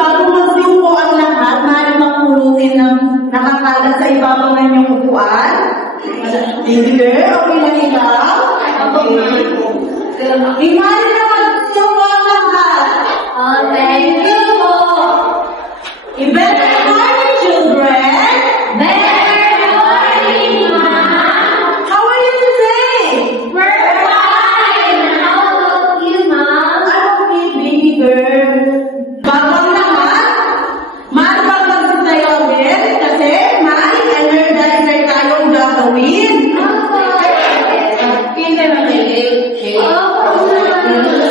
Bago mag-view po ang lahat, maaari mapunutin ng nakakalat sa ibabaw ng inyong upuan. Sige, okay na ikaw? Maaari na mag-view po ang lahat. Thank you po. Better morning, children. Better morning, Mom. How are you today? We're fine. How about you, Mom? I'm okay, baby girl. Bago ang lahat, maaari bang magsitayo ulit? Kasi may energizer tayong gagawin. Opo.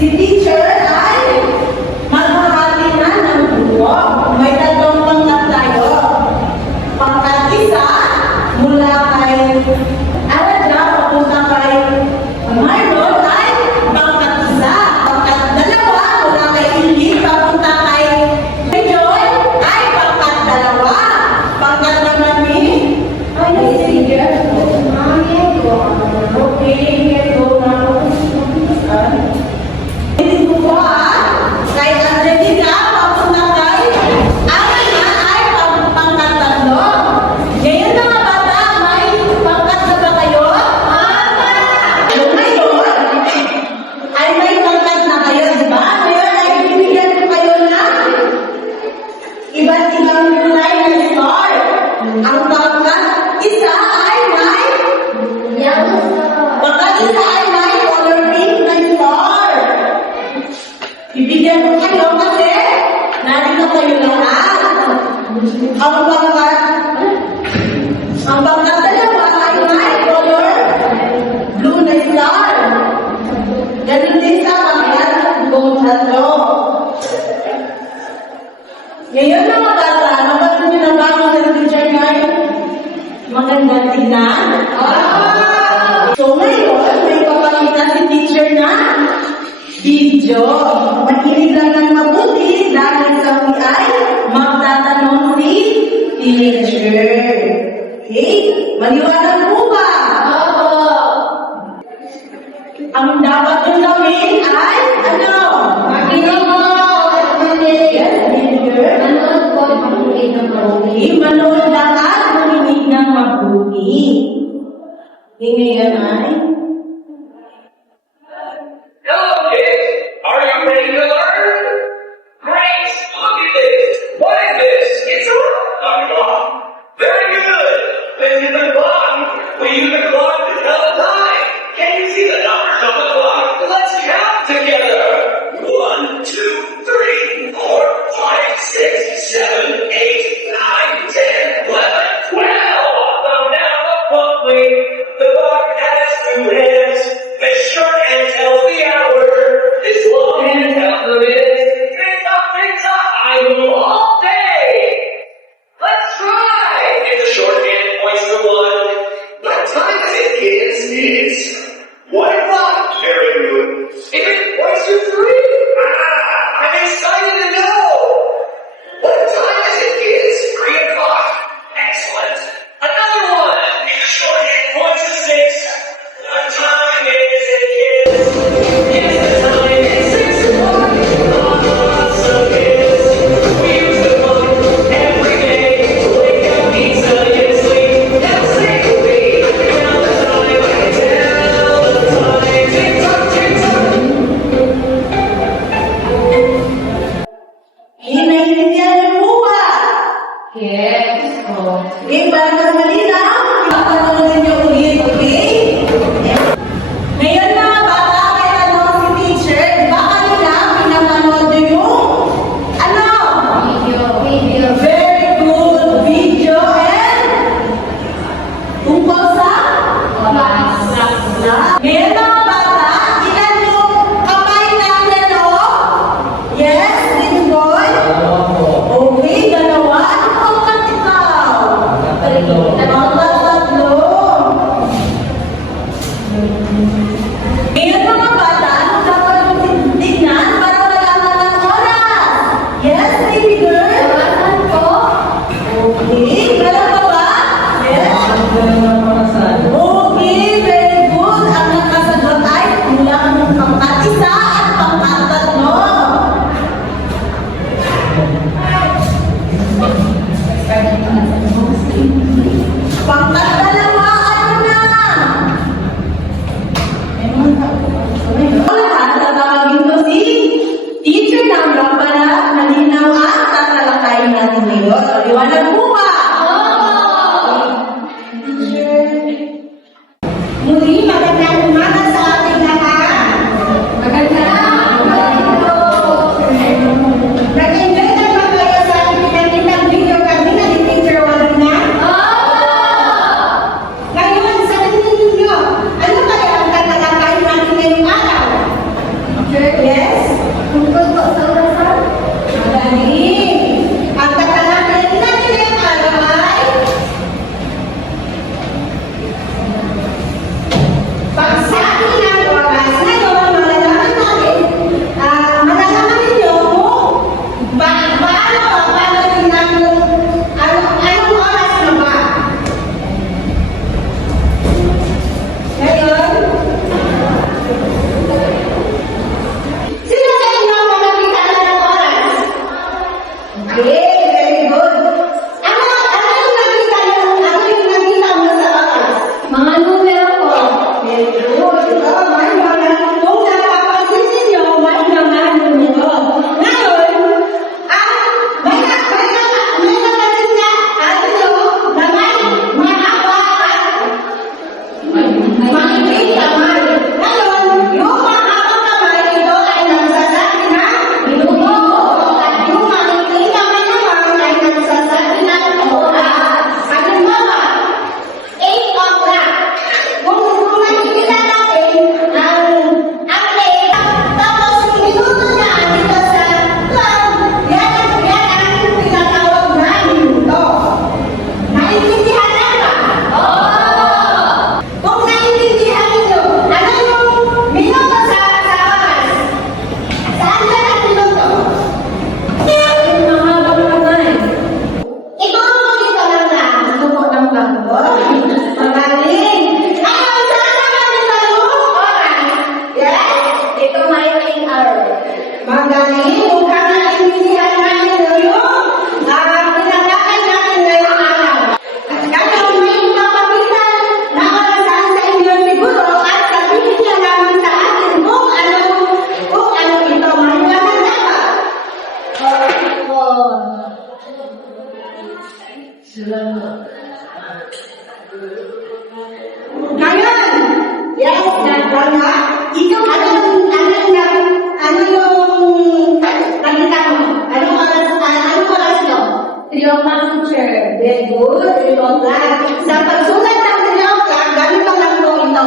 Si teacher ay maghahati na ng grupo. May tatlong pangkat tayo. Pangkat isa, mula kay Aladra, papunta kay Marlon ay pangkat isa. Pangkat dalawa, mula kay Ingrid, papunta kay Joy ay pangkat dalawa. Pangkat naman ni, ay, sige. Okay, go na. Hindi ko po kay Angelica, papunta kay Ana ay pangkat tatlo. Ngayon mga bata, may pangkat na ba kayo? So ngayon, ay may pangkat na kayo, di ba? Ngayon ay bibigyan ko kayo ng iba't ibang kulay na star. Ang pangkat isa ay may pangkat isa ay may color pink na star. Bibigyan ko kayo kasi narito kayo lahat. Ang pangkat dalawa ay may color blue na star. Ganun din sa pangkat kung tatlo. Ngayon mga bata, napansin niyo na ba ang teacher ngayon? Maganda tignan? So ngayon, may papakita si teacher na video. Makinig lang ng mabuti dahil sa ay magtatanong si teacher. Okay? Maliwanag po ba? Ang dapat nyo gawin ay ano? Yes, teacher. Okay, manood lang at makinig ng mabuti. Ngayon ay Hello, kids. Are you ready to learn? Great. Look at this. What is this? It's a clock. Very good. This is a clock. We use a clock to tell the time. Can you see the numbers of the clock? Let's count together. 1, 2, 3, 4, 5, 6, 7, 8, 9, 10, 11, 12. So now look closely. The clock has two hands. The short hand tells the hour. This long hand tells the minutes. Tick tock, I will all day. Let's try. If the short hand points to 1, what time is it, kids? It's 1 o'clock. Very good. If it points to 3, I'm excited to know. What time is it, kids? 3 o'clock. Excellent. Another one. If the short hand points to 6, what time is it, kids? It's the time. It's 6 o'clock. Awesome, kids. We use the clock every day to wake up, eat, study, and sleep. Now sing with me. Tell the time. Tell the time. Tick tock, tick tock. Naiintindihan niyo po ba? Yes. Okay, para mas malinaw, ipapanood niyo ulit, okay? Ngayon mga bata, may tanong si teacher, ba kanina pinapanood niyo yung ano? Very good video and tungkol sa? Ngayon mga bata, ilan yung kamay natin, oh? Yes, little boy? Okay, dalawa. Ano pangkat ikaw? Pangkat tatlo. Ngayon mga bata, ano dapat yung tignan para malaman ng oras? Yes, baby girl? Okay, meron ka ba? Yes? Okay, very good. Ang nakasagot ay kulang ng pangkat isa at pangkat tatlo. Pangkat dalawa, ano na? Lahat tatawagin ko si teacher number para malinaw ang tatalakayin natin ngayon. So, liwanag po ba? Muli, magandang umaga sa ating lahat. Magandang Video capture. Very good. Video clock. Sa pagsulat ng video clock, ganito lang po ito.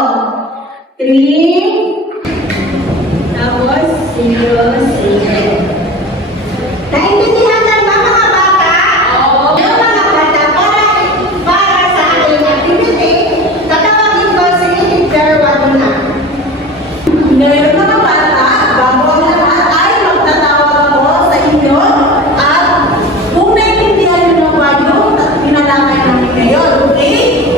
3. Tapos, 0. Naintindihan lang ba mga bata? Oo. Yung mga bata, para sa ating activity, tatawagin ko si Teacher Waduna. Ngayon mga bata, bago ang lahat ay magtatawag ako sa inyo at kung naintindihan nyo na ba yung pinalakay namin ngayon, okay?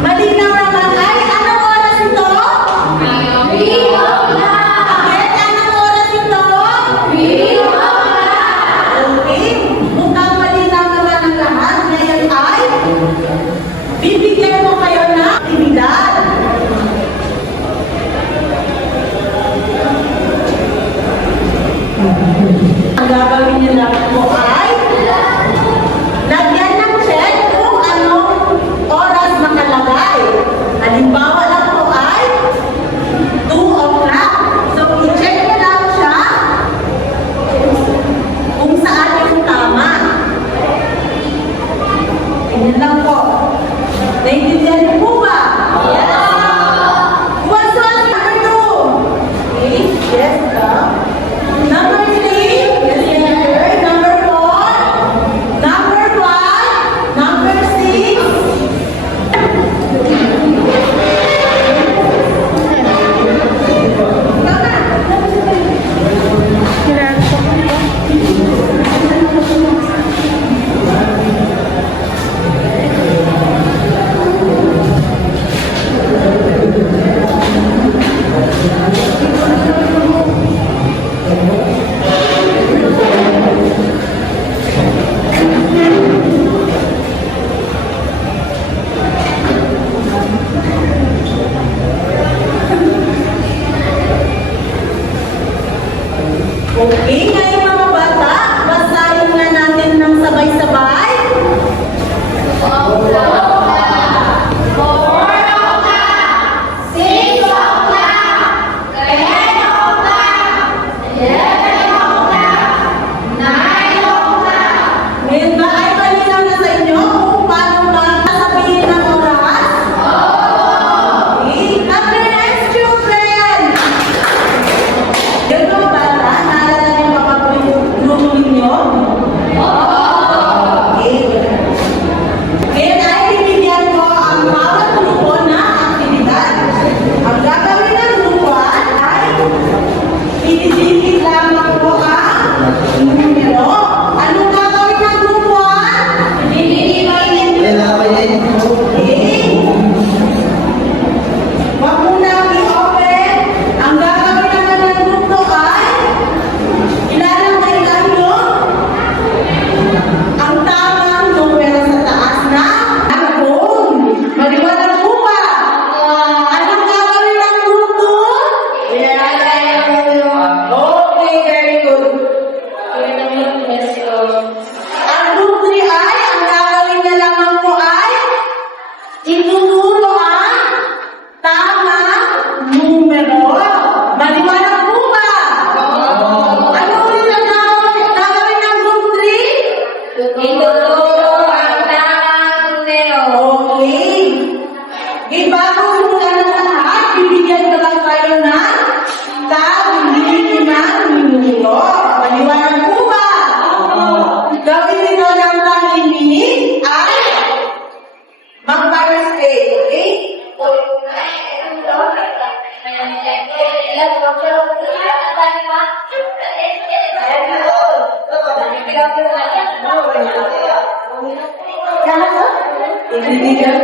Malinaw naman ay anong oras ito? Video clock. Bakit? Anong oras ito? Video clock. Okay? Mukhang malinaw naman ang lahat. Ngayon ay bibigyan ko kayo ng aktibidad. Ang gagawin niyo lang po ay lagyan ng check kung anong oras nakalagay. Halimbawa lang po ay 2 o'clock. So, i-check niyo lang siya kung saan yung tama. Ganyan lang po. Naintindihan niyo po ba? What's on number 2? Okay, yes, number 3, yes, sir. Number 4, number 5, number 6. Okay, ngayon mga bata, basahin na natin ng sabay-sabay. 4 o'clock. 6 o'clock. 10 o'clock. 11 o'clock. 9 o'clock. Ngayon ba ay malinaw na sa inyo kung paano ba sasabihin ng oras? Okay, clap your hands, children! Yung mga bata, naalala niyo ba pag grupo ninyo? Okay. Ngayon ay bibigyan ko ang bawat grupo na aktibidad. Ang gagawin ng grupo ay pinipilit lamang po ang numero. Anong gagawin ng grupo? Okay. Wag muna i-open. Ang gagawin naman ng grupo ay ilalagay lang yung ang tamang numero sa taas na phone. Maliwanag po ba? Anong gagawin ng grupo? Okay, very good. Ang group 3 ay, ang gagawin niya lamang po ay ituturo ang tamang numero. Maliwanag po ba? Ano ulit ang gagawin ng group 3? Okay. Okay, bago simula ng lahat, bibigyan ko lang tayo ng tawagin ng minuto. Maliwanag po ba? Gawin nito ng 10 minutes ay mag-participate, okay? Ibibigyan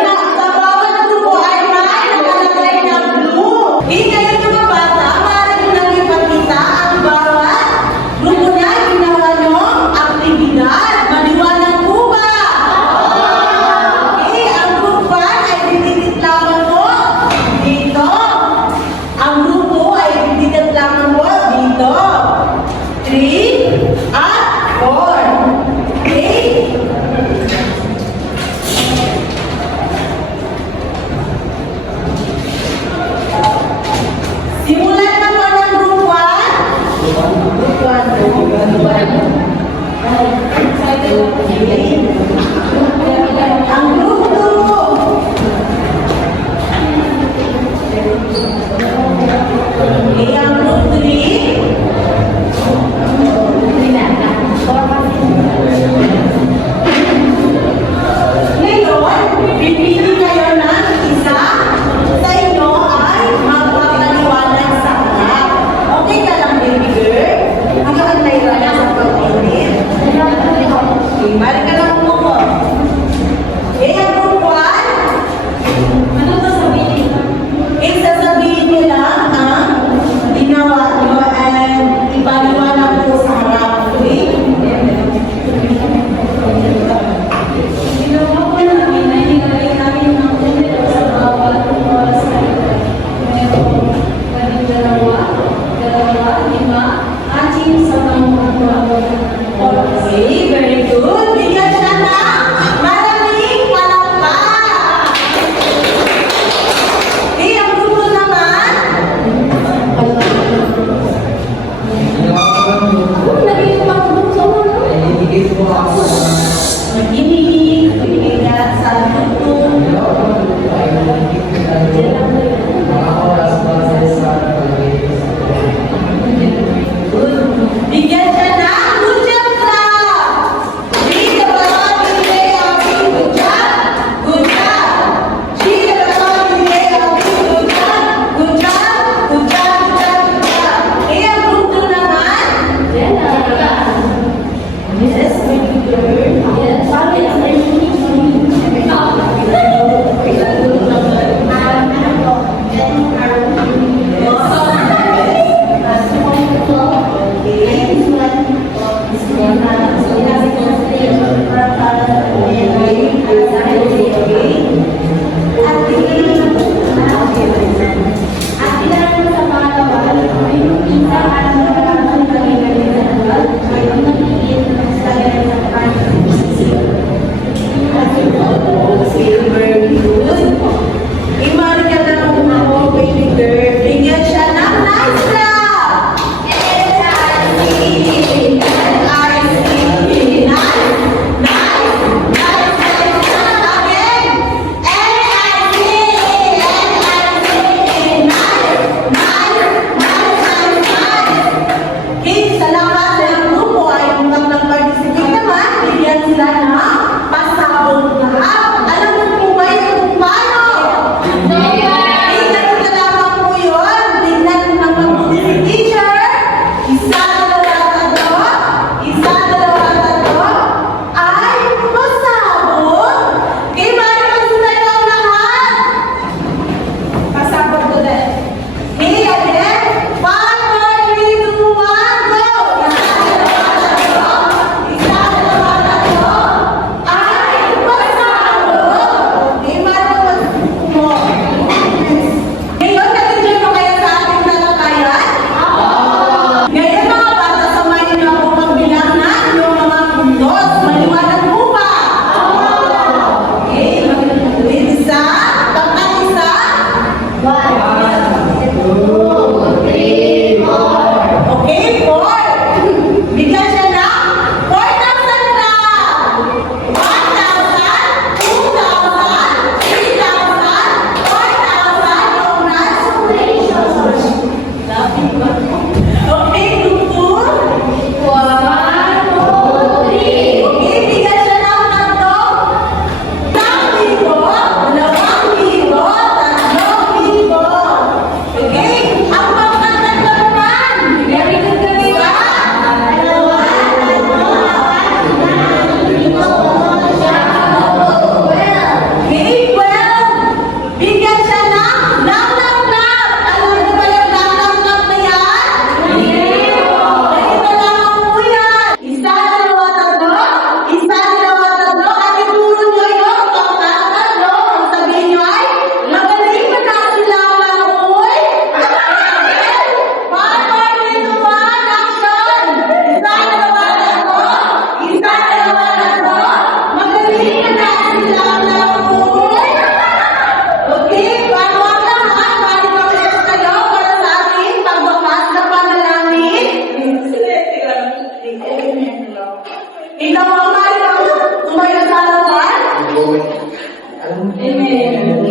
ng sa bawat grupo ay may nakalagay ng blue. Ngayon mga bata, para nyo lang ipakita ang bawat grupo niya ginawa nyo aktibidad. Maliwanag po ba? Okay, ang group 1 ay didikit lamang po dito. Ang grupo ay didikit lamang po dito. 3 at 4.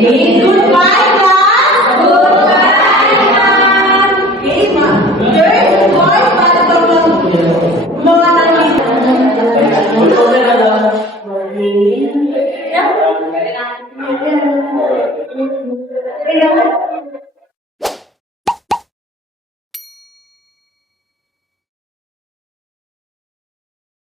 Okay, goodbye, class. Okay, girls, boys, para ito mga nandito. Kailangan